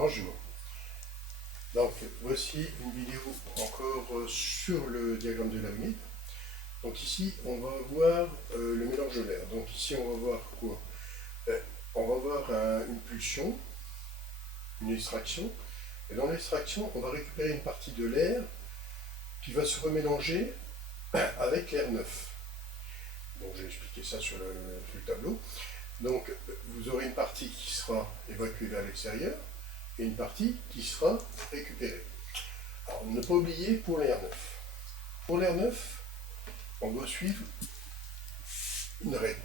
Bonjour. Donc voici une vidéo encore sur le diagramme de Leibniz. Donc ici on va voir le mélange d'air. Donc ici on va voir quoi? On va voir une pulsion, une extraction. Et dans l'extraction on va récupérer une partie de l'air qui va se remélanger avec l'air neuf. Donc j'ai expliqué ça sur le tableau. Donc vous aurez une partie qui sera évacuée vers l'extérieur et une partie qui sera récupérée. Alors ne pas oublier pour l'air neuf. Pour l'air neuf, on doit suivre une règle.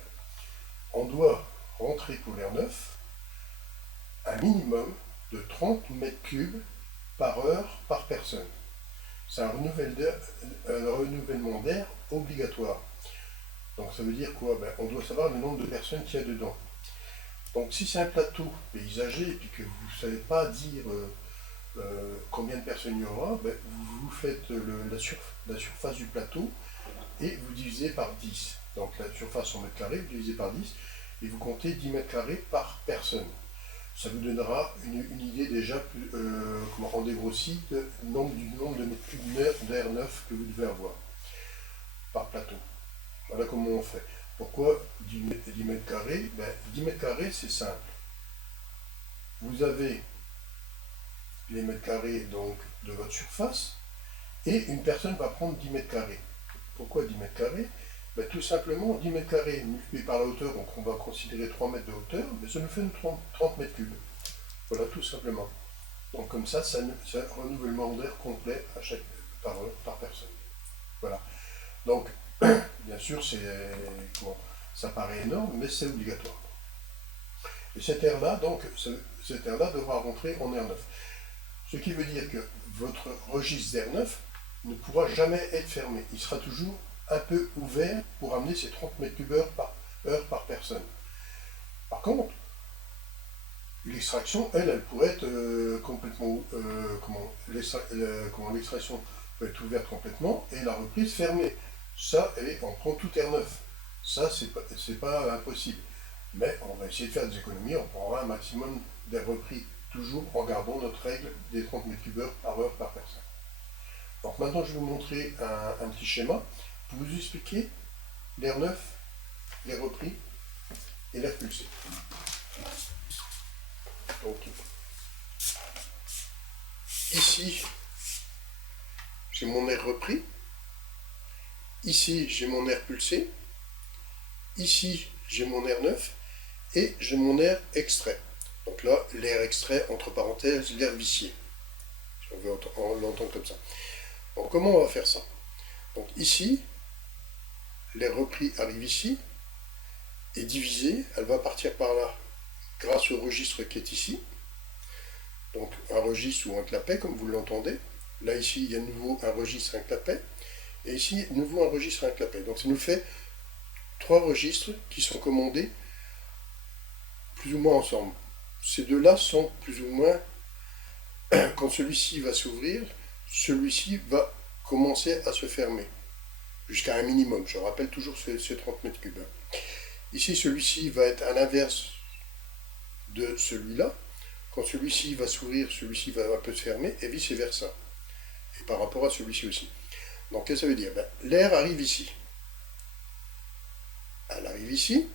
On doit rentrer pour l'air neuf un minimum de 30 mètres cubes par heure par personne. C'est un renouvellement d'air obligatoire. Donc ça veut dire quoi? On doit savoir le nombre de personnes qu'il y a dedans. Donc si c'est un plateau paysager et puis que vous ne savez pas dire combien de personnes il y aura, vous faites la surface du plateau et vous divisez par 10. Donc la surface en mètres carrés, vous divisez par 10 et vous comptez 10 mètres carrés par personne. Ça vous donnera une idée déjà en dégrossi du nombre de mètres cubes d'air neuf que vous devez avoir par plateau. Voilà comment on fait. Pourquoi 10 mètres carrés? 10 mètres carrés, c'est simple. Vous avez les mètres carrés donc, de votre surface, et une personne va prendre 10 mètres carrés. Pourquoi 10 mètres carrés? Tout simplement, 10 mètres carrés multiplié par la hauteur, donc on va considérer 3 mètres de hauteur, mais ça nous fait 30 mètres cubes. Voilà, tout simplement. Donc comme ça, c'est un renouvellement d'air complet par personne. Voilà. Donc, bien sûr, ça paraît énorme, mais c'est obligatoire. Et cet air-là, devra rentrer en air neuf. Ce qui veut dire que votre registre d'air neuf ne pourra jamais être fermé. Il sera toujours un peu ouvert pour amener ces 30 mètres cubes heure par personne. Par contre, l'extraction, elle pourrait être complètement... l'extraction peut être ouverte complètement et la reprise fermée. Ça, on prend tout air neuf. Ça, c'est pas impossible. Mais on va essayer de faire des économies, on prendra un maximum d'air repris, toujours en gardant notre règle des 30 mètres cubes par heure par personne. Donc maintenant, je vais vous montrer un petit schéma pour vous expliquer l'air neuf, l'air repris et l'air pulsé. Donc, ici, j'ai mon air repris. Ici, j'ai mon air pulsé. Ici, j'ai mon air neuf. Et j'ai mon air extrait. Donc là, l'air extrait, entre parenthèses, l'air vicié. Si on veut l'entendre comme ça. Donc comment on va faire ça? Donc ici, l'air repris arrive ici, est divisé, elle va partir par là, grâce au registre qui est ici. Donc un registre ou un clapet, comme vous l'entendez. Là, ici, il y a de nouveau un registre, un clapet. Et ici, de nouveau un registre, un clapet. Donc ça nous fait 3 registres qui sont commandés plus ou moins ensemble. Ces deux-là sont plus ou moins, quand celui-ci va s'ouvrir, celui-ci va commencer à se fermer, jusqu'à un minimum. Je rappelle toujours ces 30 mètres cubes. Ici, celui-ci va être à l'inverse de celui-là. Quand celui-ci va s'ouvrir, celui-ci va un peu se fermer, et vice-versa. Et par rapport à celui-ci aussi. Donc, qu'est-ce que ça veut dire? L'air arrive ici. Elle arrive ici,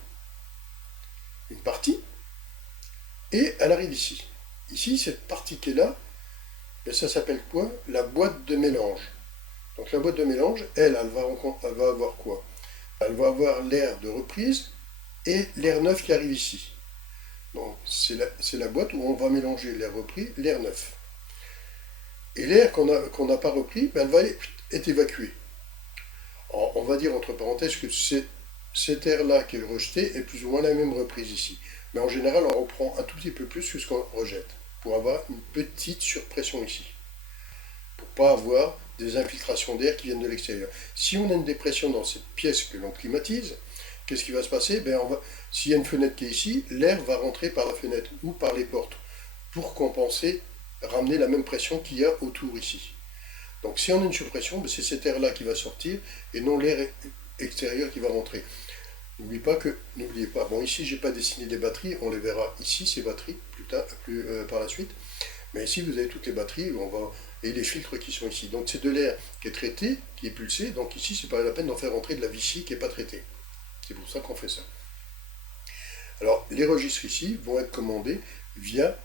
une partie, et elle arrive ici. Ici, cette partie qui est là, ça s'appelle quoi? La boîte de mélange. Donc la boîte de mélange, elle va avoir quoi? Elle va avoir l'air de reprise et l'air neuf qui arrive ici. Donc c'est la boîte où on va mélanger l'air repris, l'air neuf. Et l'air qu'on n'a pas repris, elle va être évacué. Alors, on va dire entre parenthèses que cet air-là qui est rejeté est plus ou moins la même reprise ici. Mais en général, on reprend un tout petit peu plus que ce qu'on rejette, pour avoir une petite surpression ici, pour ne pas avoir des infiltrations d'air qui viennent de l'extérieur. Si on a une dépression dans cette pièce que l'on climatise, qu'est-ce qui va se passer? S'il y a une fenêtre qui est ici, l'air va rentrer par la fenêtre ou par les portes, pour compenser, ramener la même pression qu'il y a autour ici. Donc si on a une surpression, c'est cet air-là qui va sortir, et non l'air extérieur qui va rentrer. N'oubliez pas, bon ici j'ai pas dessiné des batteries, on les verra ici ces batteries par la suite. Mais ici, vous avez toutes les batteries et les filtres qui sont ici. Donc c'est de l'air qui est traité, qui est pulsé. Donc ici, c'est pas la peine d'en faire entrer de la Vichy qui n'est pas traitée. C'est pour ça qu'on fait ça. Alors, les registres ici vont être commandés via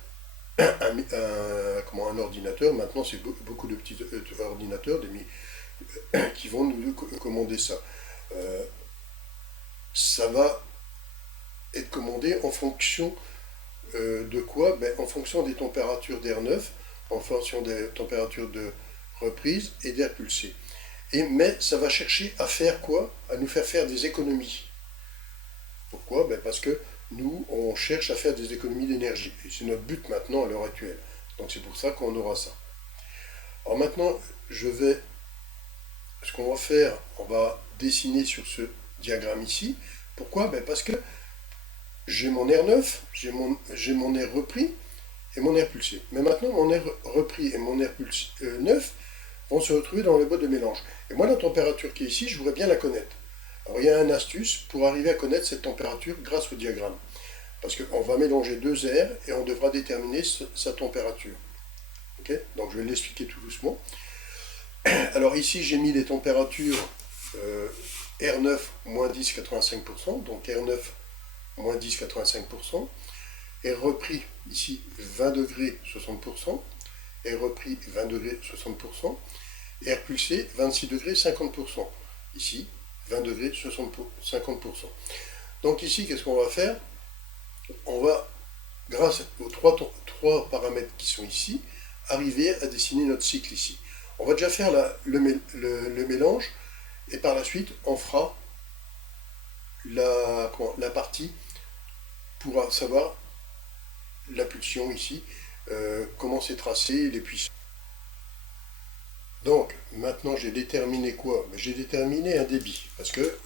un ordinateur. Maintenant, c'est beaucoup de petits ordinateurs qui vont nous commander ça. Ça va être commandé en fonction de quoi? En fonction des températures d'air neuf, en fonction des températures de reprise et d'air pulsé. Mais ça va chercher à faire quoi? À nous faire faire des économies. Pourquoi? Parce que nous, on cherche à faire des économies d'énergie. Et c'est notre but maintenant à l'heure actuelle. Donc c'est pour ça qu'on aura ça. Alors maintenant, ce qu'on va faire, on va dessiner sur ce diagramme ici. Pourquoi? Parce que j'ai mon air neuf, j'ai mon air repris et mon air pulsé. Mais maintenant, mon air repris et mon air neuf vont se retrouver dans le boîte de mélange. Et moi, la température qui est ici, je voudrais bien la connaître. Alors, il y a une astuce pour arriver à connaître cette température grâce au diagramme. Parce qu'on va mélanger deux airs et on devra déterminer sa température. Okay? Donc, je vais l'expliquer tout doucement. Alors, ici, j'ai mis les températures R9, moins 10, 85%. Donc, R9, moins 10, 85%. Air repris, ici, 20 degrés, 60%. Air repris, 20 degrés, 60%. Air pulsé, 26 degrés, 50%. Ici, 20 degrés, 50%. Donc ici, qu'est-ce qu'on va faire? On va, grâce aux trois paramètres qui sont ici, arriver à dessiner notre cycle ici. On va déjà faire le mélange, et par la suite, on fera la partie pour savoir la pulsion ici, comment c'est tracé, les puissances. Donc, maintenant, j'ai déterminé quoi? J'ai déterminé un débit, parce que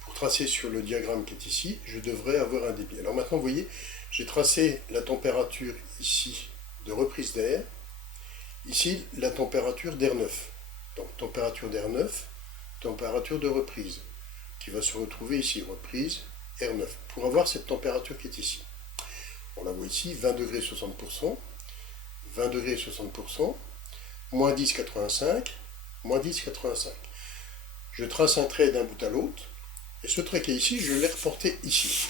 pour tracer sur le diagramme qui est ici, je devrais avoir un débit. Alors maintenant, vous voyez, j'ai tracé la température ici de reprise d'air, ici la température d'air neuf. Donc, température d'air neuf, température de reprise, qui va se retrouver ici, reprise, air neuf, pour avoir cette température qui est ici. On la voit ici, 20 degrés 60%, 20 degrés 60%, moins 10, 85, moins 10, 85. Je trace un trait d'un bout à l'autre, et ce trait qui est ici, je l'ai reporté ici.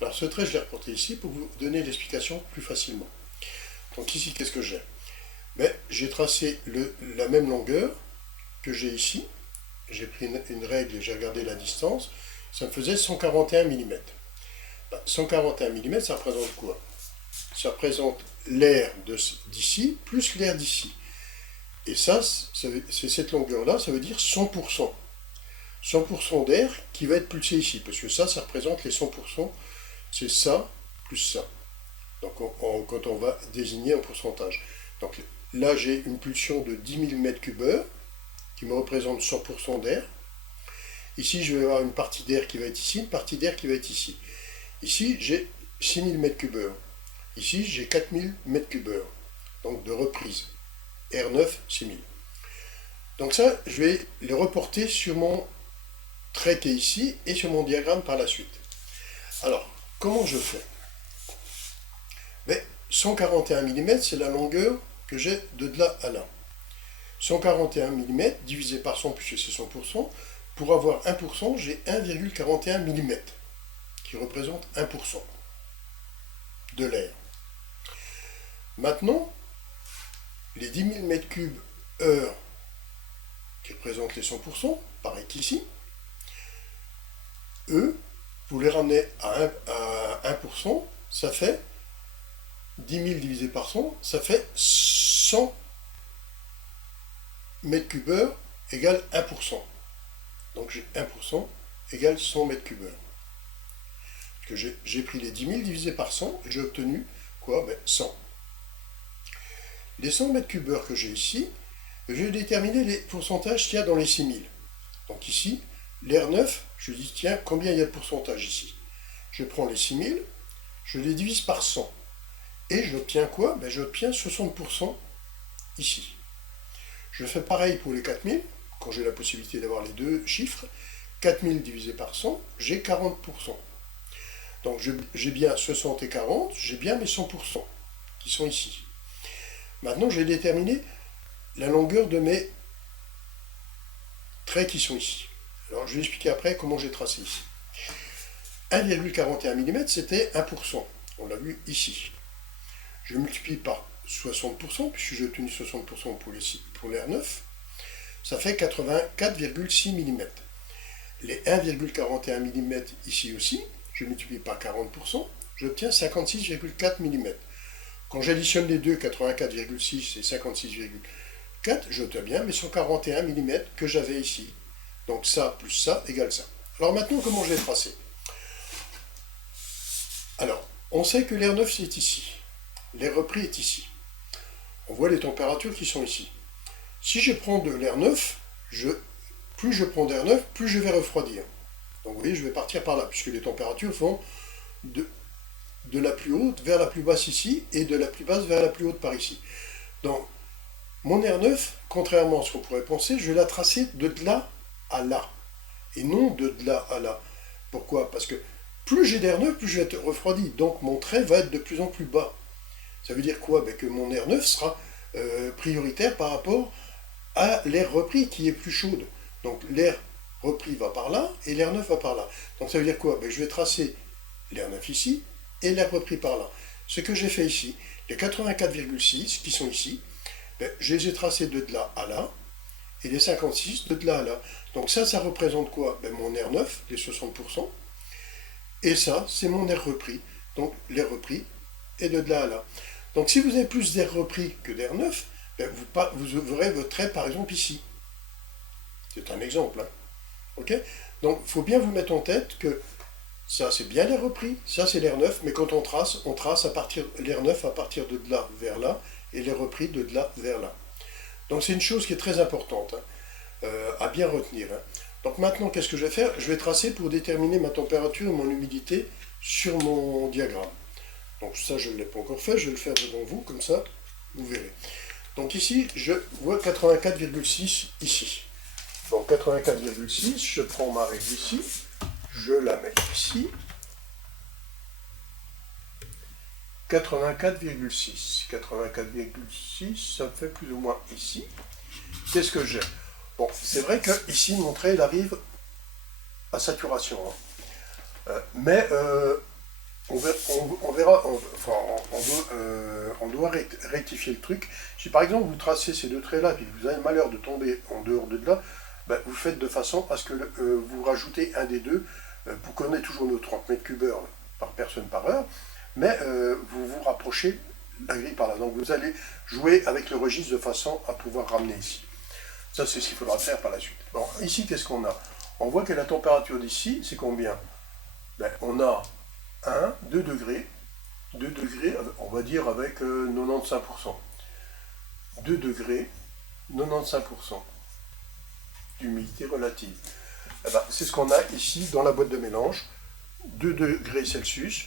Alors ce trait, je l'ai reporté ici pour vous donner l'explication plus facilement. Donc ici, qu'est-ce que j'ai? J'ai tracé la même longueur que j'ai ici. J'ai pris une règle et j'ai regardé la distance. Ça me faisait 141 mm. 141 mm, ça représente quoi? Ça représente l'air d'ici plus l'air d'ici. Et ça, c'est cette longueur-là, ça veut dire 100%. 100% d'air qui va être pulsé ici, parce que ça représente les 100%, c'est ça plus ça. Donc quand on va désigner un pourcentage. Donc là, j'ai une pulsion de 10 000 m3 qui me représente 100% d'air. Ici, je vais avoir une partie d'air qui va être ici, une partie d'air qui va être ici. Ici, j'ai 6 000 m3. Ici, j'ai 4 000 m3. Donc de reprise. R9, 6 000. Donc ça, je vais le reporter sur mon trait qui est ici et sur mon diagramme par la suite. Alors, comment je fais? 141 mm, c'est la longueur que j'ai de là à là. 141 mm divisé par 100 puisque c'est 100%. Pour avoir 1%, j'ai 1,41 mm qui représente 1% de l'air. Maintenant, les 10 000 m3 heure qui représentent les 100%, pareil qu'ici, eux, vous les ramenez à 1%, ça fait 10 000 divisé par 100, ça fait 100 m3 heure égale 1%. Donc j'ai 1% égale 100 m3 heure. Que j'ai pris les 10 000 divisé par 100 et j'ai obtenu quoi? 100. Les 100 m3 heure que j'ai ici, je vais déterminer les pourcentages qu'il y a dans les 6 000. Donc ici, l'air neuf, je dis tiens, combien il y a de pourcentage ici? Je prends les 6 000, je les divise par 100. Et j'obtiens quoi? J'obtiens 60% ici. Je fais pareil pour les 4 000, quand j'ai la possibilité d'avoir les deux chiffres. 4 000 divisé par 100, j'ai 40%. Donc j'ai bien 60 et 40, j'ai bien mes 100% qui sont ici. Maintenant, je vais déterminer la longueur de mes traits qui sont ici. Alors, je vais expliquer après comment j'ai tracé ici. 1,41 mm, c'était 1%. On l'a vu ici. Je multiplie par 60%, puisque j'ai obtenu 60% pour l'R9. Ça fait 84,6 mm. Les 1,41 mm ici aussi, je multiplie par 40%, j'obtiens 56,4 mm. Quand j'additionne les deux, 84,6 et 56,4, j'obtiens bien mes 141 mm que j'avais ici. Donc ça plus ça égale ça. Alors maintenant, comment je vais tracer? Alors, on sait que l'R9 c'est ici. L'air repris est ici. On voit les températures qui sont ici. Si je prends de l'R9, plus je prends d'R9, plus je vais refroidir. Donc vous voyez, je vais partir par là, puisque les températures vont de la plus haute vers la plus basse ici, et de la plus basse vers la plus haute par ici. Donc, mon R9, contrairement à ce qu'on pourrait penser, je vais la tracer de là à là, et non de là à là. Pourquoi? Parce que plus j'ai d'R9, plus je vais être refroidi, donc mon trait va être de plus en plus bas. Ça veut dire quoi? Que mon R9 sera prioritaire par rapport à l'air repris qui est plus chaude. Donc l'air repris va par là et l'air 9 va par là. Donc ça veut dire quoi? Je vais tracer l'air 9 ici et l'air repris par là. Ce que j'ai fait ici, les 84,6 qui sont ici, je les ai tracés de là à là et les 56 de là à là. Donc ça représente quoi? Mon air 9, les 60%, et ça, c'est mon air repris. Donc l'air repris est de là à là. Donc si vous avez plus d'air repris que d'air 9, vous aurez votre trait par exemple ici. C'est un exemple. Hein. Okay, donc il faut bien vous mettre en tête que ça c'est bien l'air repris, ça c'est l'air 9, mais quand on trace à partir l'air 9 à partir de là vers là, et l'air repris de là vers là. Donc c'est une chose qui est très importante à bien retenir. Hein. Donc maintenant qu'est-ce que je vais faire? Je vais tracer pour déterminer ma température et mon humidité sur mon diagramme. Donc ça je ne l'ai pas encore fait, je vais le faire devant vous, comme ça vous verrez. Donc ici je vois 84,6 ici. Donc 84,6, je prends ma règle ici, je la mets ici. 84,6. 84,6, ça me fait plus ou moins ici. Qu'est-ce que j'ai? Bon, c'est vrai que ici mon trait il arrive à saturation. Hein. Mais on verra, on doit rectifier le truc. Si par exemple vous tracez ces deux traits-là et que vous avez le malheur de tomber en dehors de là, vous faites de façon à ce que vous rajoutez un des deux pour qu'on ait toujours nos 30 mètres cubes heure par personne par heure, mais vous vous rapprochez la grille par là. Donc vous allez jouer avec le registre de façon à pouvoir ramener ici. Ça c'est ce qu'il faudra faire par la suite. Bon, ici qu'est-ce qu'on a? On voit que la température d'ici, c'est combien? On a 1, 2 degrés, on va dire avec 95%. 2 degrés, 95% d'humidité relative. C'est ce qu'on a ici dans la boîte de mélange. 2 degrés Celsius,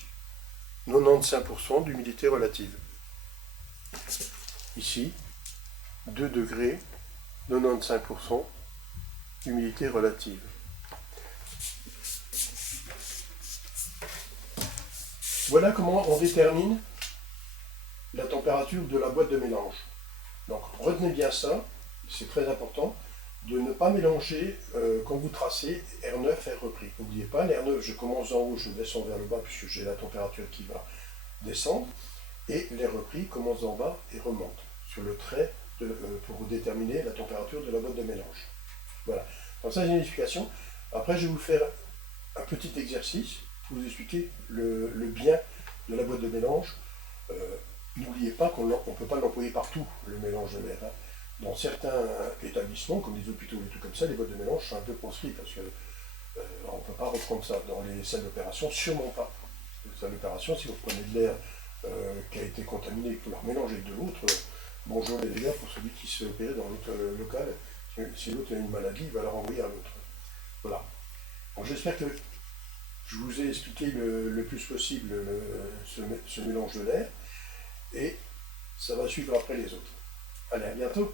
95% d'humidité relative. Ici, 2 degrés, 95% d'humidité relative. Voilà comment on détermine la température de la boîte de mélange. Donc retenez bien ça, c'est très important, de ne pas mélanger quand vous tracez R9 et R repris. N'oubliez pas, l'R9, je commence en haut, je descends vers le bas puisque j'ai la température qui va descendre, et l'air repris commence en bas et remonte sur le trait pour déterminer la température de la boîte de mélange. Voilà, donc ça c'est une explication. Après je vais vous faire un petit exercice pour vous expliquer le bien de la boîte de mélange. N'oubliez pas qu'on ne peut pas l'employer partout, le mélange de l'air. Hein. Dans certains établissements, comme les hôpitaux et tout comme ça, les boîtes de mélange sont un peu proscrites parce qu'on ne peut pas reprendre ça dans les salles d'opération, sûrement pas. Dans les salles d'opération, si vous prenez de l'air qui a été contaminé et que vous le remélangez avec de l'autre, bonjour les dégâts pour celui qui se fait opérer dans l'autre local. Si l'autre a une maladie, il va la renvoyer à l'autre. Voilà. Donc j'espère que je vous ai expliqué le plus possible ce mélange de l'air, et ça va suivre après les autres. Allez, à bientôt!